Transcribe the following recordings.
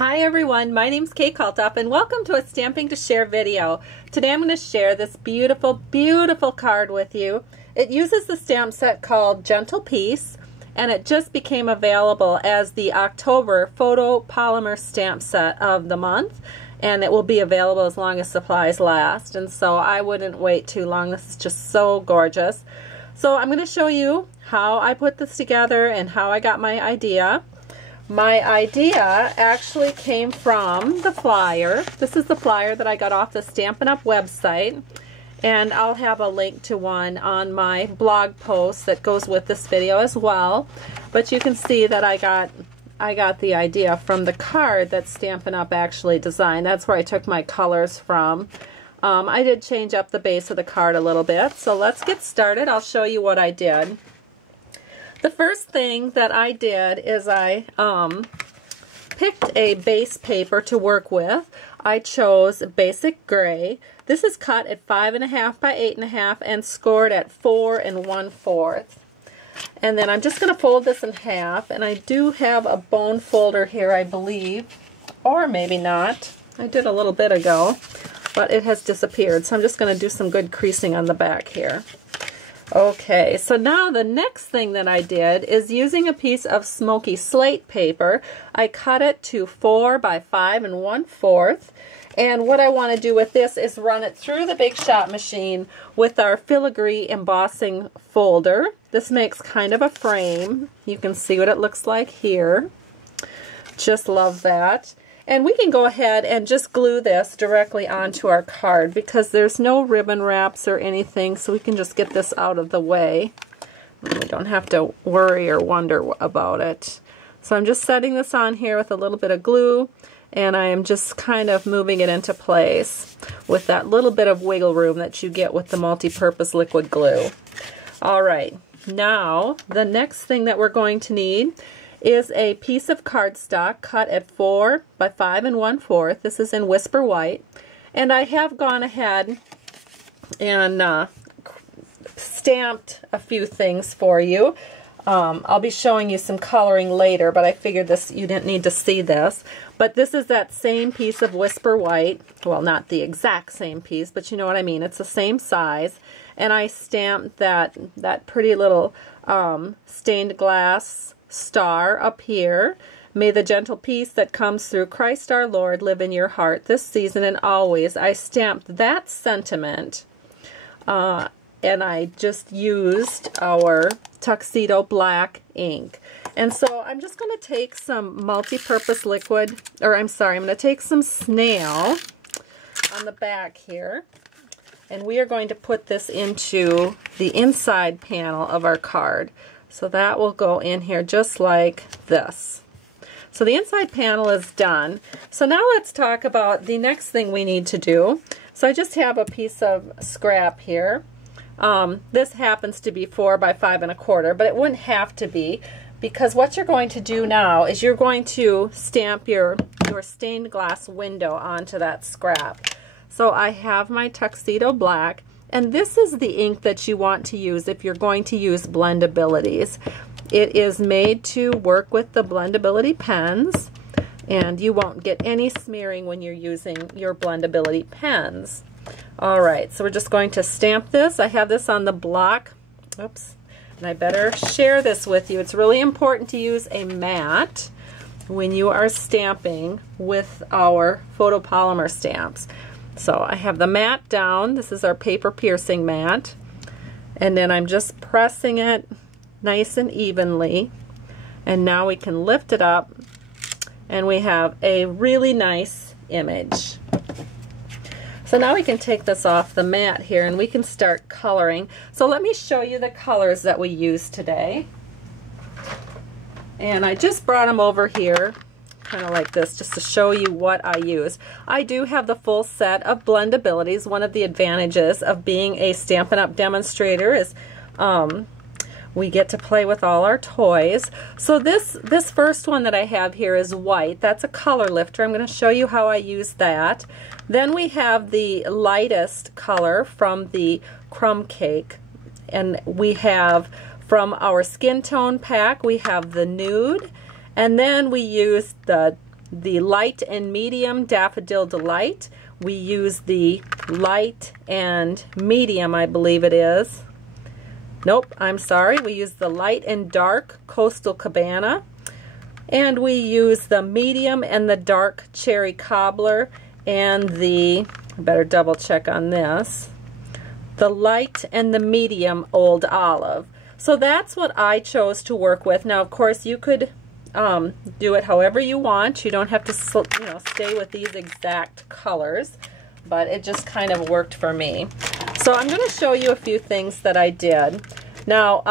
Hi everyone, my name's Kalthoff and welcome to a Stamping to Share video. Today I'm going to share this beautiful, beautiful card with you. It uses the stamp set called Gentle Peace, and it just became available as the October photo polymer stamp set of the month, and it will be available as long as supplies last, and so I wouldn't wait too long. This is just so gorgeous. So I'm going to show you how I put this together and how I got my idea. My idea actually came from the flyer. This is the flyer that I got off the Stampin' Up! Website, and I'll have a link to one on my blog post that goes with this video as well. But you can see that I got the idea from the card that Stampin' Up! Actually designed. That's where I took my colors from. I did change up the base of the card a little bit, so let's get started. I'll show you what I did. The first thing that I did is I picked a base paper to work with. I chose Basic Gray. This is cut at 5.5 by 8.5 and scored at 4 1/4. And then I'm just going to fold this in half, and I do have a bone folder here, I believe, or maybe not. I did a little bit ago, but it has disappeared, so I'm just going to do some good creasing on the back here. Okay, so now the next thing that I did is using a piece of smoky slate paper. I cut it to 4 by 5 1/4, and what I want to do with this is run it through the Big Shot machine with our filigree embossing folder. This makes kind of a frame. You can see what it looks like here. Just love that. And we can go ahead and just glue this directly onto our card because there's no ribbon wraps or anything, so we can just get this out of the way. We don't have to worry or wonder about it. So I'm just setting this on here with a little bit of glue, and I am just kind of moving it into place with that little bit of wiggle room that you get with the multi-purpose liquid glue. All right, now the next thing that we're going to need is a piece of cardstock cut at 4 by 5 1/4. This is in Whisper White, and I have gone ahead and stamped a few things for you. I'll be showing you some coloring later, but I figured this you didn't need to see this. But this is that same piece of Whisper White. Well, not the exact same piece, but you know what I mean. It's the same size, and I stamped that pretty little stained glass star up here. May the gentle peace that comes through Christ our Lord live in your heart this season and always. I stamped that sentiment, and I just used our tuxedo black ink. And so I'm just going to take some multi-purpose liquid, or I'm sorry, I'm going to take some snail on the back here, and we are going to put this into the inside panel of our card. So that will go in here just like this. So the inside panel is done. So now let's talk about the next thing we need to do. So I just have a piece of scrap here. This happens to be 4 by 5 1/4, but it wouldn't have to be, because what you're going to do now is you're going to stamp your stained glass window onto that scrap. So I have my tuxedo black, and this is the ink that you want to use if you're going to use blendabilities. It is made to work with the blendability pens, and you won't get any smearing when you're using your blendability pens. All right, so we're just going to stamp this. I have this on the block. Oops, and I better share this with you. It's really important to use a mat when you are stamping with our photopolymer stamps. So I have the mat down. This is our paper piercing mat, and then I'm just pressing it nice and evenly, and now we can lift it up and we have a really nice image. So now we can take this off the mat here and we can start coloring. So let me show you the colors that we use today, and I just brought them over here kind of like this just to show you what I use. I do have the full set of blendabilities. One of the advantages of being a Stampin' Up! Demonstrator is we get to play with all our toys. So this first one that I have here is white. That's a color lifter. I'm going to show you how I use that. Then we have the lightest color from the crumb cake, and we have from our skin tone pack we have the nude, and then we use the the light and medium Daffodil Delight. We use the light and medium, I believe it is. Nope, I'm sorry. We use the light and dark Coastal Cabana. And we use the medium and the dark Cherry Cobbler and the, I better double check on this, the light and the medium Old Olive. So that's what I chose to work with. Now, of course, you could do it however you want. You don't have to, stay with these exact colors, but it just kind of worked for me. So I'm going to show you a few things that I did. Now,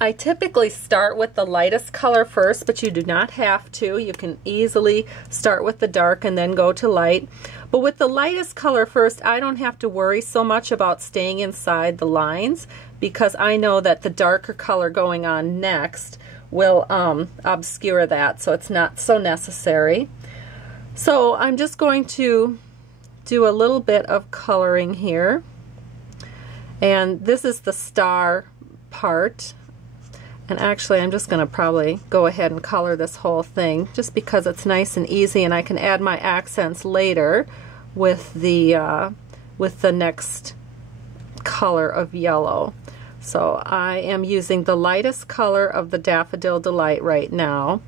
I typically start with the lightest color first, but you do not have to. You can easily start with the dark and then go to light. But with the lightest color first, I don't have to worry so much about staying inside the lines, because I know that the darker color going on next will obscure that, so it's not so necessary. So I'm just going to do a little bit of coloring here, and this is the star part, and actually I'm just going to probably go ahead and color this whole thing just because it's nice and easy, and I can add my accents later with the next color of yellow. So I am using the lightest color of the Daffodil Delight right now.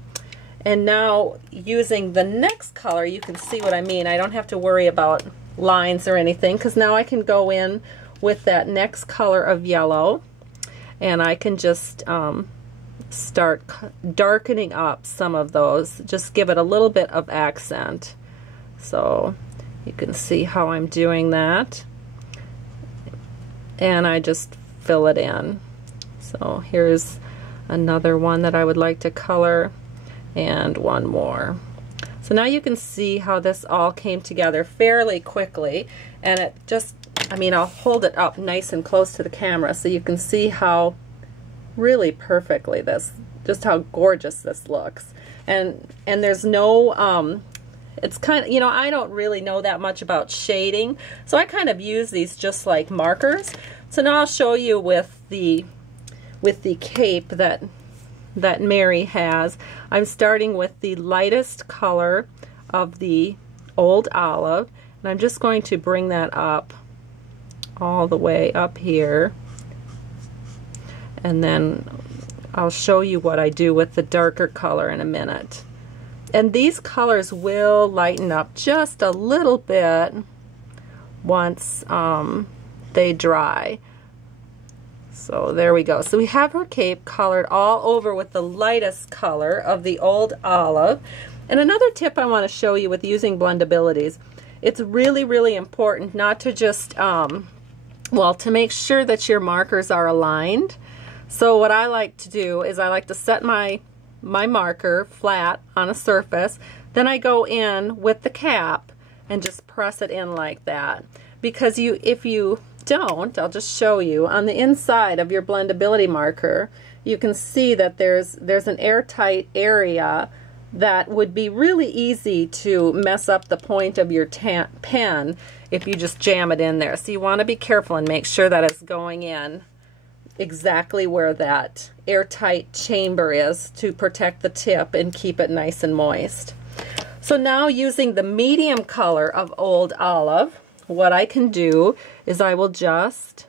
And now using the next color, you can see what I mean. I don't have to worry about lines or anything, because now I can go in with that next color of yellow, and I can just start darkening up some of those. Just give it a little bit of accent. So you can see how I'm doing that. And I just fill it in. So here's another one that I would like to color, and one more. So now you can see how this all came together fairly quickly, and it just, I'll hold it up nice and close to the camera so you can see how really perfectly just how gorgeous this looks. And there's no it's kind of, I don't really know that much about shading, so I kind of use these just like markers. So now I'll show you with the cape that Mary has. I'm starting with the lightest color of the Old Olive, and I'm just going to bring that up all the way up here, and then I'll show you what I do with the darker color in a minute. And these colors will lighten up just a little bit once they dry. So there we go. So we have her cape colored all over with the lightest color of the Old Olive. And another tip I want to show you with using blendabilities, it's really, really important not to just, to make sure that your markers are aligned. So what I like to do is I like to set my marker flat on a surface, then I go in with the cap and just press it in like that. Because if you don't, I'll just show you, on the inside of your blendability marker, you can see that there's an airtight area that would be really easy to mess up the point of your pen if you just jam it in there. So you want to be careful and make sure that it's going in exactly where that airtight chamber is to protect the tip and keep it nice and moist. So now, using the medium color of Old Olive, what I can do is I will just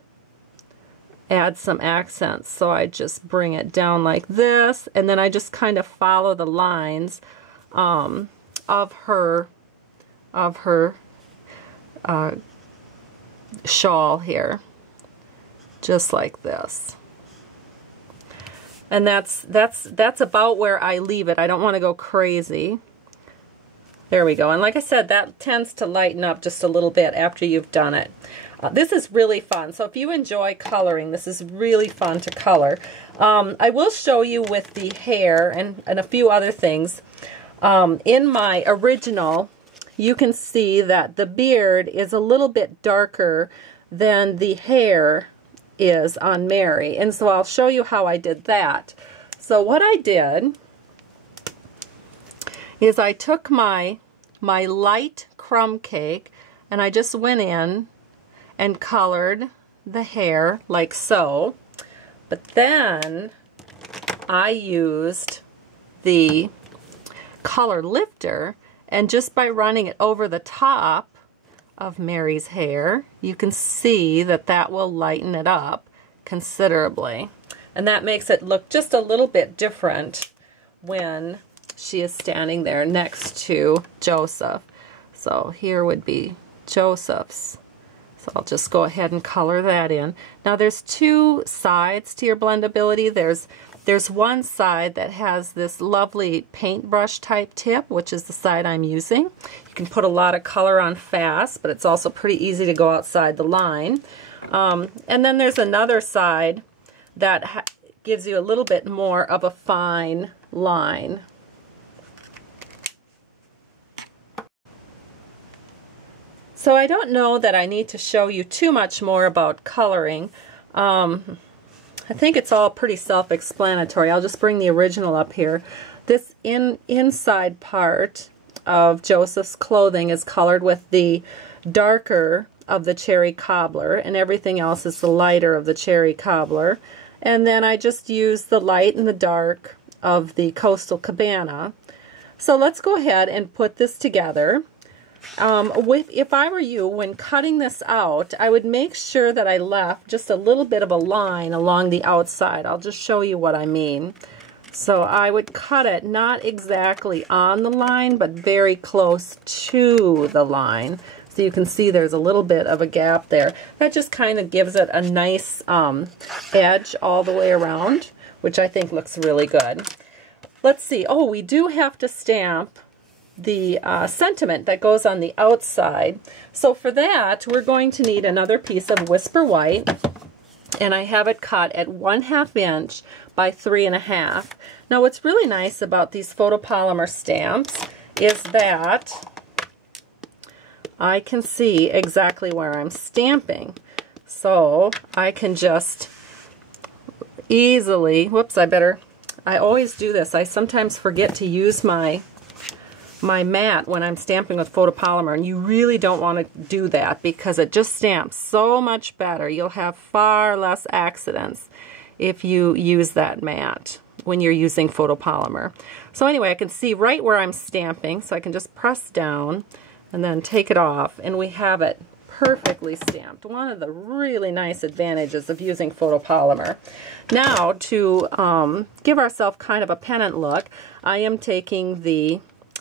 add some accents. So I just bring it down like this, and then I just kind of follow the lines of her shawl here, just like this. And that's about where I leave it. I don't want to go crazy. There we go. And like I said, that tends to lighten up just a little bit after you've done it. This is really fun. So if you enjoy coloring, this is really fun to color. I will show you with the hair and a few other things. In my original, you can see that the beard is a little bit darker than the hair is on Mary. And so I'll show you how I did that. So what I did is I took my light crumb cake and I just went in and colored the hair like so. But then I used the color lifter, and just by running it over the top of Mary's hair, you can see that that will lighten it up considerably. And that makes it look just a little bit different when she is standing there next to Joseph. So here would be Joseph's. So I'll just go ahead and color that in. Now there's two sides to your blendability. There's one side that has this lovely paintbrush type tip, which is the side I'm using. You can put a lot of color on fast, but it's also pretty easy to go outside the line. And then there's another side that gives you a little bit more of a fine line. So I don't know that I need to show you too much more about coloring. I think it's all pretty self-explanatory. I'll just bring the original up here. This inside part of Joseph's clothing is colored with the darker of the cherry cobbler, and everything else is the lighter of the cherry cobbler. And then I just use the light and the dark of the Coastal Cabana. So let's go ahead and put this together. If I were you, when cutting this out, I would make sure that I left just a little bit of a line along the outside. I'll just show you what I mean. So I would cut it not exactly on the line, but very close to the line. So you can see there's a little bit of a gap there. That just kind of gives it a nice edge all the way around, which I think looks really good. Let's see. Oh, we do have to stamp the sentiment that goes on the outside. So for that, we're going to need another piece of Whisper White, and I have it cut at 1/2 inch by 3.5. Now what's really nice about these photopolymer stamps is that I can see exactly where I'm stamping. So I can just easily, whoops, I always do this. I sometimes forget to use my mat when I'm stamping with photopolymer, and you really don't want to do that because it just stamps so much better. You'll have far less accidents if you use that mat when you're using photopolymer. So anyway, I can see right where I'm stamping, so I can just press down and then take it off, and we have it perfectly stamped. One of the really nice advantages of using photopolymer. Now to give ourselves kind of a pennant look, I am taking the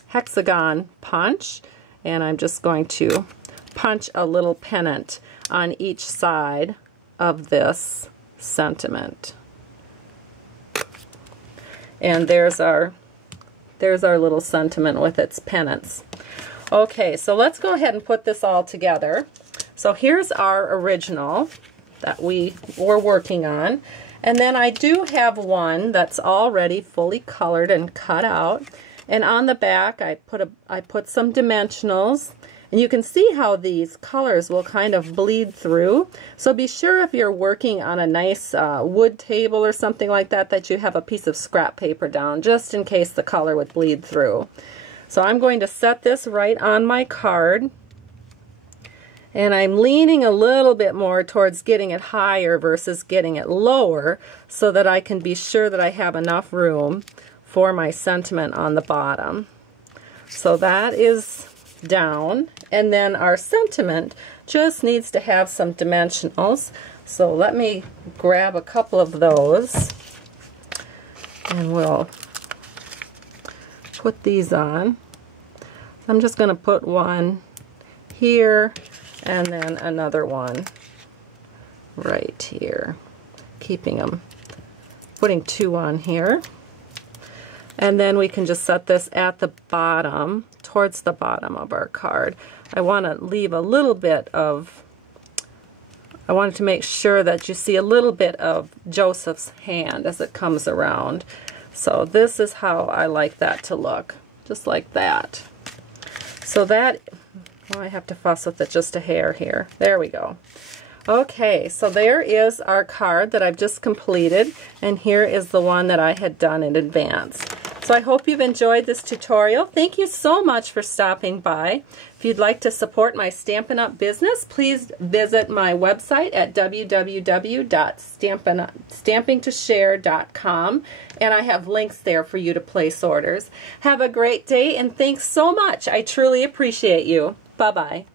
hexagon punch, and I'm just going to punch a little pennant on each side of this sentiment. And there's our little sentiment with its pennants. Okay, so let's go ahead and put this all together. So here's our original that we were working on, and then I do have one that's already fully colored and cut out. And on the back, I put some dimensionals, and you can see how these colors will kind of bleed through. So be sure if you're working on a nice wood table or something like that, that you have a piece of scrap paper down, just in case the color would bleed through. So I'm going to set this right on my card, and I'm leaning a little bit more towards getting it higher versus getting it lower, so that I can be sure that I have enough room for my sentiment on the bottom. So that is down, and then our sentiment just needs to have some dimensionals. So let me grab a couple of those, and we'll put these on. I'm just going to put one here and then another one right here, putting two on here. And then we can just set this at the bottom, towards the bottom of our card. I want to leave a little bit of, I wanted to make sure that you see a little bit of Joseph's hand as it comes around. So this is how I like that to look, just like that. So that, well, I have to fuss with it just a hair here. There we go. Okay, so there is our card that I've just completed, and here is the one that I had done in advance. So I hope you've enjoyed this tutorial. Thank you so much for stopping by. If you'd like to support my Stampin' Up! Business, please visit my website at www.stampingtoshare.com, and I have links there for you to place orders. Have a great day, and thanks so much. I truly appreciate you. Bye-bye.